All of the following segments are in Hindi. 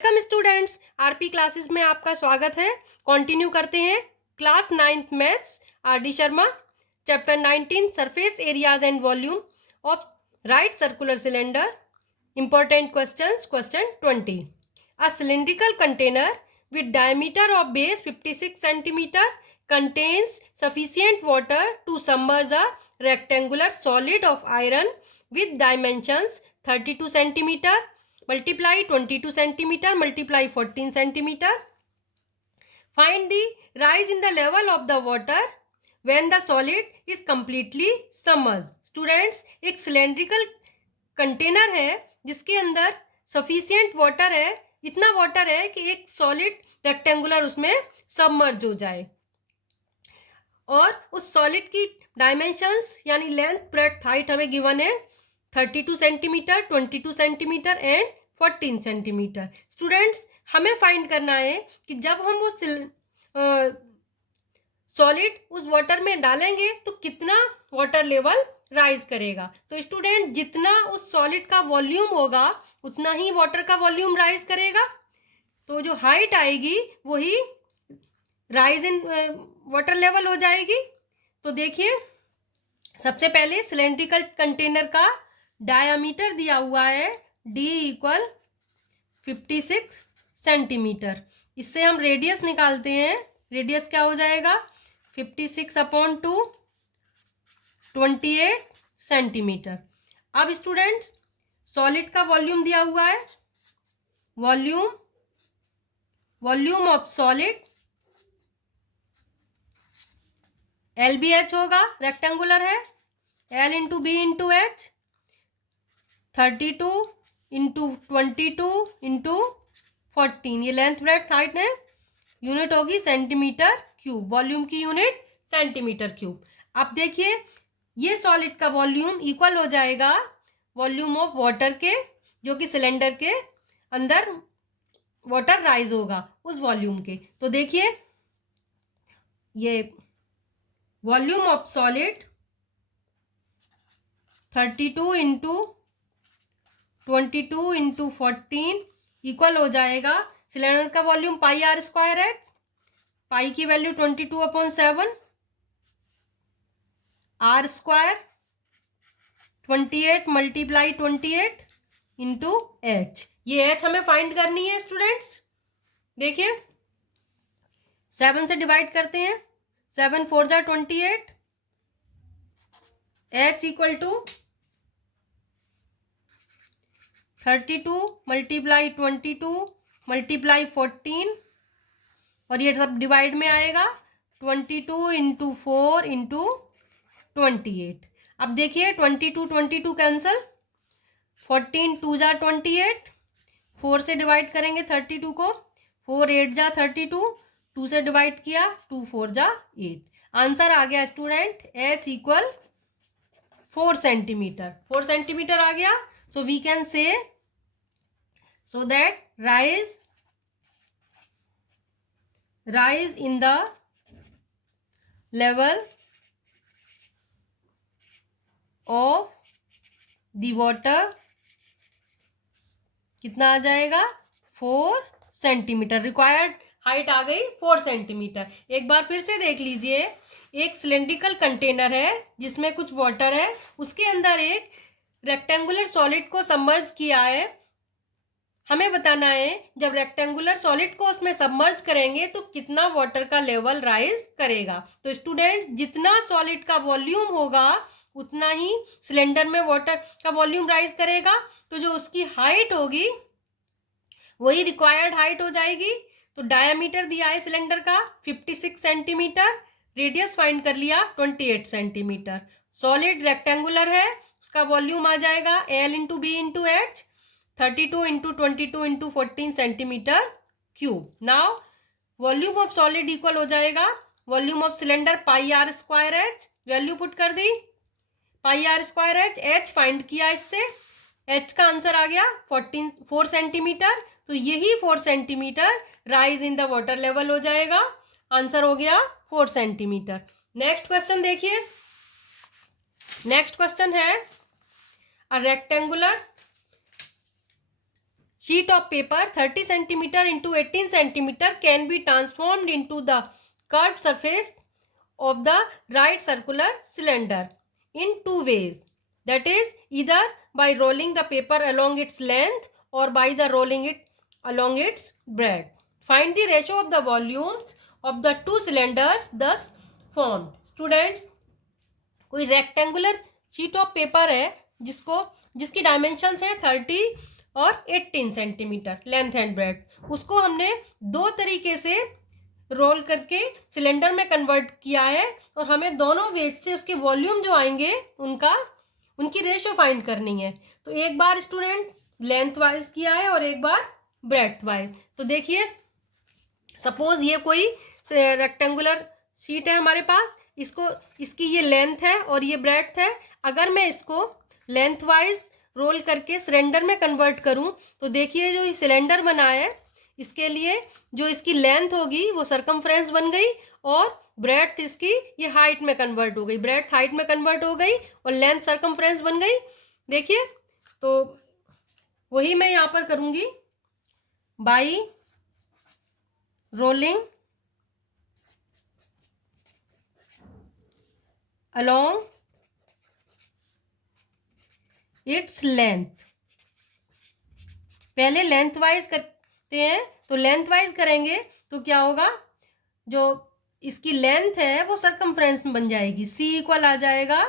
वेलकम स्टूडेंट्स, आरपी क्लासेस में आपका स्वागत है। कंटिन्यू करते हैं class 9th maths R D Sharma, chapter 19 surface areas and volume of right circular cylinder. Important questions. Question 20, a cylindrical container with diameter of base 56 centimeter contains sufficient water to submerge a rectangular solid of iron with dimensions 32 centimeter multiply 22 centimeter multiply 14 centimeter. Find the rise in the level of the water when the solid is completely submerged. Students, एक cylindrical कंटेनर है जिसके अंदर सफिशियंट वाटर है, इतना वाटर है कि एक सॉलिड रेक्टेंगुलर उसमें सबमर्ज हो जाए और उस सॉलिड की डायमेंशंस यानी लेंथ ब्रेड्थ हाइट हमें गिवन है 32 centimetre, 22 centimetre and 14 centimetre. Students, हमें फाइंड करना है कि जब हम वो सॉलिड उस वाटर में डालेंगे तो कितना वाटर लेवल राइज करेगा। तो स्टूडेंट, जितना उस सॉलिड का वॉल्यूम होगा उतना ही वाटर का वॉल्यूम राइज करेगा। तो जो हाइट आएगी वही राइज इन वाटर लेवल हो जाएगी। तो देखिए, सबसे पहले सिलेंड्रिकल कंटेनर का डायामीटर दिया हुआ है d इक्वल 56 सेंटीमीटर। इससे हम रेडियस निकालते हैं। रेडियस क्या हो जाएगा? 56/2 28 सेंटीमीटर। अब स्टूडेंट्स, सॉलिड का वॉल्यूम दिया हुआ है, वॉल्यूम ऑफ सॉलिड LBH होगा, रेक्टेंगुलर है, L into B into H, 32 into 22 into 14, ये लेंथ ब्रेड्थ हाइट है। यूनिट होगी सेंटीमीटर क्यूब, वॉल्यूम की यूनिट सेंटीमीटर क्यूब। अब देखिए, ये सॉलिड का वॉल्यूम इक्वल हो जाएगा वॉल्यूम ऑफ वाटर के, जो कि सिलेंडर के अंदर वाटर राइज होगा उस वॉल्यूम के। तो देखिए, ये volume of solid 32 into 22 into 14 equal हो जाएगा सिलेंडर का वॉल्यूम पाई आर स्क्वायर है। पाई की value 22/7, R square 28 multiply 28 into H. ये एच हमें फाइंड करनी है स्टूडेंट्स। देखिए, 7 से डिवाइड करते हैं, 7 4 जा 28, H equal to 32 multiply 22 multiply 14, और ये सब डिवाइड में आएगा 22 इंटू 4 इंटू 28। अब देखिए, 22 कैंसल, 14 2 जा 28, 4 से डिवाइड करेंगे 32 को, 4 8 जा 32, 2 से डिवाइड किया 2 4 जा 8। आंसर आ गया student, H equal 4 centimetre. 4 centimetre आ गया। So we can say so that rise in the level of the water कितना आ जाएगा? 4 सेंटीमीटर। रिक्वायर्ड हाइट आ गई 4 सेंटीमीटर। एक बार फिर से देख लीजिए, एक सिलेंड्रिकल कंटेनर है जिसमें कुछ वाटर है, उसके अंदर एक रेक्टेंगुलर सॉलिड को सबमर्ज किया है। हमें बताना है जब रेक्टेंगुलर सॉलिड को उसमें सबमर्ज करेंगे तो कितना वाटर का लेवल राइज करेगा। तो स्टूडेंट, जितना सॉलिड का वॉल्यूम होगा उतना ही सिलेंडर में वाटर का वॉल्यूम राइज करेगा। तो जो उसकी हाइट होगी वही रिक्वायर्ड हाइट हो जाएगी। तो डायामीटर दिया है सिलेंडर का 56 सेंटीमीटर, रेडियस फाइंड कर लिया 28 सेंटीमीटर। सॉलिड रेक्टेंगुलर है, उसका वॉल्यूम आ जाएगा L into B into H, 32 into 22 into 14 centimetre cube. Now volume of solid equal हो जाएगा volume of cylinder pi R square H. Value put कर दी, pi R square H, H find किया, इससे एच का आंसर आ गया 4 सेंटीमीटर। तो यही 4 centimetre rise in the water level हो जाएगा। आंसर हो गया 4 सेंटीमीटर। नेक्स्ट क्वेश्चन देखिए। नेक्स्ट क्वेश्चन है, a rectangular sheet of paper 30 centimeter into 18 centimeter can be transformed into the curved surface of the right circular cylinder in two ways. That is, either by rolling the paper along its length or by the rolling it along its breadth. Find the ratio of the volumes of the two cylinders thus formed. Students, कोई रेक्टेंगुलर शीट ऑफ पेपर है जिसकी डायमेंशंस हैं 30 और 18 सेंटीमीटर लेंथ एंड ब्रेड्थ। उसको हमने दो तरीके से रोल करके सिलेंडर में कन्वर्ट किया है और हमें दोनों वेट से उसके वॉल्यूम जो आएंगे उनकी रेशियो फाइंड करनी है। तो एक बार स्टूडेंट लेंथ वाइज किया है और एक बार ब्रेड्थ वाइज। तो देखिए, सपोज ये कोई रेक्टेंगुलर शीट है हमारे पास, इसकी ये लेंथ है और ये ब्रेड्थ है। अगर मैं इसको लेंथ वाइज रोल करके सिलेंडर में कन्वर्ट करूं तो देखिए जो ये सिलेंडर बना है इसके लिए जो इसकी लेंथ होगी वो सरकमफ्रेंस बन गई और ब्रेड्थ इसकी ये हाइट में कन्वर्ट हो गई, ब्रेड्थ हाइट में कन्वर्ट हो गई और लेंथ सरकमफ्रेंस बन गई। देखिए, तो वही मैं यहाँ पर करूँगी by rolling along its length। पहले लेंथ वाइज करते हैं, तो लेंथ वाइज करेंगे तो क्या होगा, जो इसकी लेंथ है वो सरकमफ्रेंस में बन जाएगी, C इक्वल आ जाएगा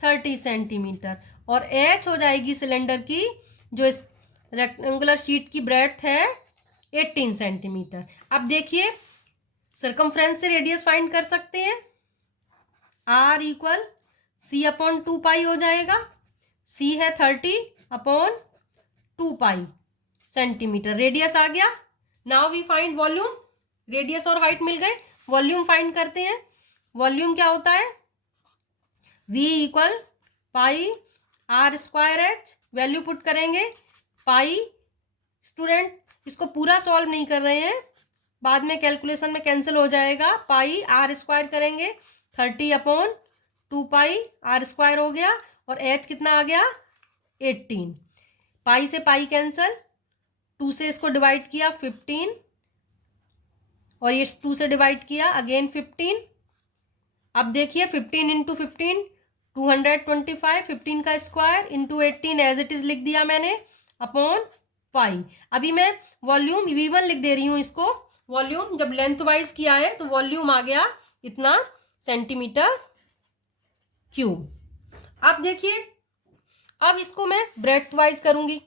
30 सेंटीमीटर और H हो जाएगी सिलेंडर की जो इस रेक्टेंगुलर शीट की ब्रेड्थ है 18 सेंटीमीटर। अब देखिए सरकमफ्रेंस से रेडियस फाइंड कर सकते हैं, R equal C upon 2 pi हो जाएगा। C है 30 अपॉन 2 पाई सेंटीमीटर, रेडियस आ गया। Now we find volume, radius और हाइट मिल गए, वॉल्यूम फाइंड करते हैं। वॉल्यूम क्या होता है, V equal pi R square H, value put करेंगे पाई। स्टूडेंट इसको पूरा सॉल्व नहीं कर रहे हैं, बाद में कैलकुलेशन में कैंसिल हो जाएगा। पाई R स्क्वायर करेंगे 30 अपॉन 2 पाई R स्क्वायर हो गया और H कितना आ गया 18। पाई से पाई कैंसिल, 2 से इसको डिवाइड किया 15 और ये 2 से डिवाइड किया अगेन 15। अब देखिए 15 इंटू 15 225, 15 का square into 18 as it is लिख दिया मैंने अपॉन पाई। अभी मैं वॉल्यूम V1 लिख दे रही हूँ, इसको वॉल्यूम जब लेंथ वाइज किया है तो वॉल्यूम आ गया इतना सेंटीमीटर क्यूब। अब देखिए, अब इसको मैं ब्रेड्थ वाइज करूंगी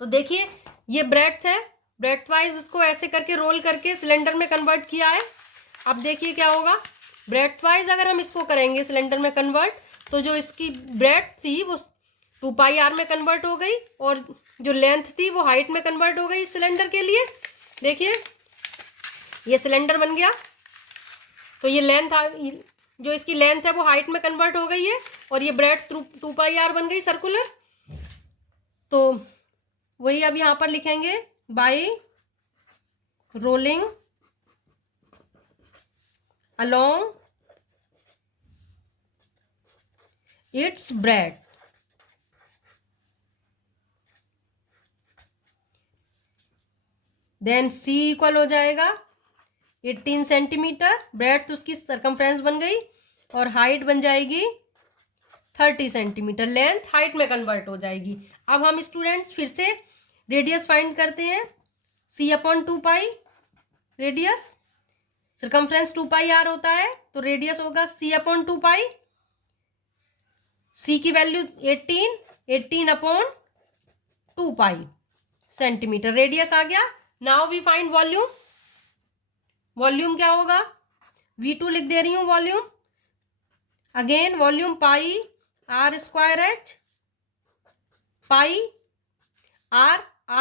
तो देखिए ये ब्रेड्थ है, ब्रेड्थ वाइज इसको ऐसे करके रोल करके सिलेंडर में कन्वर्ट किया है। अब देखिए क्या होगा, ब्रेड्थ वाइज अगर हम इसको करेंगे सिलेंडर में कन्वर्ट तो जो इसकी ब्रेड्थ थी वो 2 पाई R में कन्वर्ट हो गई और जो लेंथ थी वो हाइट में कन्वर्ट हो गई इस सिलेंडर के लिए। देखिए ये सिलेंडर बन गया, तो ये लेंथ जो इसकी लेंथ है वो हाइट में कन्वर्ट हो गई है और ये ब्रेड्थ 2 पाई R बन गई सर्कुलर। तो वही अब यहाँ पर लिखेंगे by rolling along its breadth, then C equal हो जाएगा 18 सेंटीमीटर, ब्रेड्थ उसकी सरकमफ्रेंस बन गई और हाइट बन जाएगी 30 सेंटीमीटर, लेंथ हाइट में कन्वर्ट हो जाएगी। अब हम स्टूडेंट्स फिर से रेडियस फाइंड करते हैं, C upon 2 pi radius, circumference 2 pi R होता है तो रेडियस होगा C अपॉन 2 पाई। C की value 18 upon 2 pi centimetre, radius आ गया। Now we find volume, volume क्या होगा, V2 लिख दे रही हूँ volume, again volume pi R square H, pi R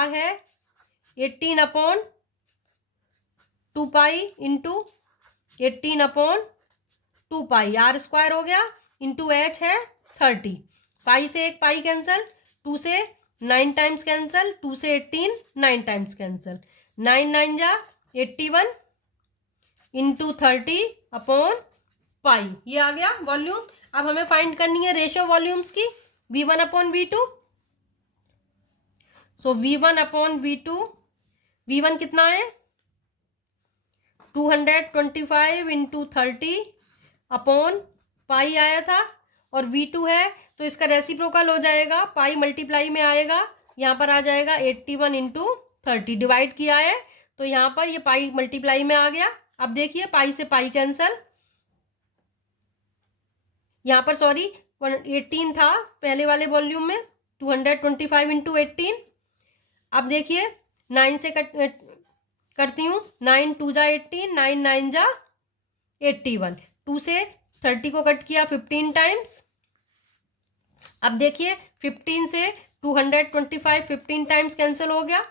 है 18 upon 2 pi into 18 upon 2 pi, R square हो गया इंटू H है 30। पाई से एक पाई कैंसिल, 2 से 9 टाइम्स कैंसिल, 2 से 18 9 टाइम्स कैंसिल, 9 9 जा 81 इंटू 30 अपॉन पाई, ये आ गया वॉल्यूम। अब हमें फाइंड करनी है रेशियो वॉल्यूम्स की, V1 अपॉन V2। सो V1 अपॉन V2, V1 कितना है 225 इंटू 30 अपॉन पाई आया था, और V2 है तो इसका रेसिप्रोकल हो जाएगा, पाई मल्टीप्लाई में आएगा, यहाँ पर आ जाएगा 81 इंटू 30, डिवाइड किया है तो यहाँ पर ये पाई मल्टीप्लाई में आ गया। अब देखिए पाई से पाई कैंसल, यहाँ पर सॉरी 18 था पहले वाले वॉल्यूम में, 225 इंटू 18। अब देखिए 9 से करती हूँ, 9 2 जा 18, 9 9 जा 81, 2 से 30 को कट किया 15 टाइम्स। अब देखिए 15 से 225 15 टाइम्स कैंसिल हो गया,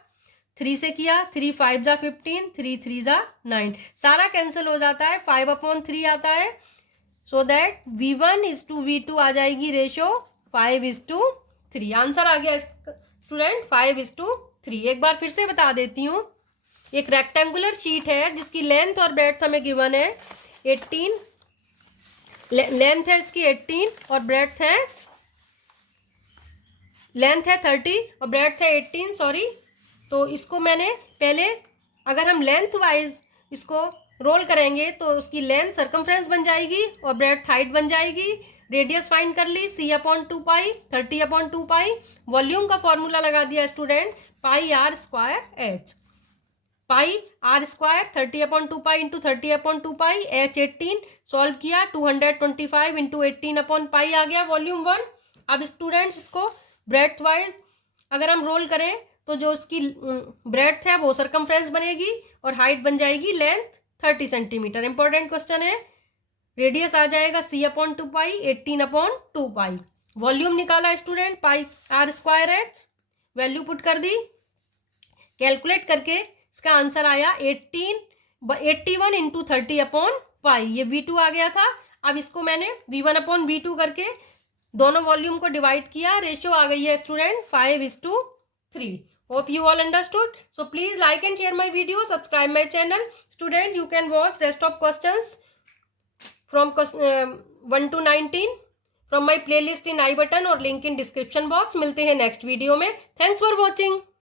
3 से किया 3 5 जा 15, 3 3 जा 9, सारा कैंसिल हो जाता है, 5/3 आता है। So that V1 is to V2 आ जाएगी रेशो 5:3। आंसर आ गया स्टूडेंट 5:3। एक बार फिर से बता देती हूँ, एक रेक्टेंगुलर शीट है जिसकी लेंथ और ब्रेड्थ हमें गिवन है 18, लेंथ है इसकी 18 और ब्रेड्थ है, लेंथ है 30 और ब्रेड्थ है 18 सॉरी। तो इसको मैंने पहले, अगर हम लेंथ वाइज इसको रोल करेंगे तो उसकी लेंथ सर्कमफ्रेंस बन जाएगी और ब्रेड्थ हाइट बन जाएगी। रेडियस फाइंड कर ली C/2 30/2 वॉल्यूम का फॉर्मूला लगा दिया student, πr²h, πr² 30/2 into 30/2 h 18, solve किया 225 इंटू 18/π आ गया वॉल्यूम 1। अब स्टूडेंट्स इसको ब्रेड्थ वाइज अगर हम रोल करें तो जो उसकी ब्रेड्थ है वो सर्कमफ्रेंस बनेगी और हाइट बन जाएगी लेंथ 30 सेंटीमीटर। इंपॉर्टेंट क्वेश्चन है। रेडियस आ जाएगा C/2 18/2, वॉल्यूम निकाला स्टूडेंट πr²h, वैल्यू पुट कर दी, कैलकुलेट करके इसका आंसर आया 81 इंटू 30/π, ये V2 आ गया था। अब इसको मैंने V1/V2 करके दोनों वॉल्यूम को डिवाइड किया, रेशियो आ गई है student 5:3। Hope you all understood. So please like and share my video, subscribe my channel. Student, you can watch rest of questions from 1 to 19 from my playlist in I button और link in description box। मिलते हैं नेक्स्ट वीडियो में। Thanks for watching.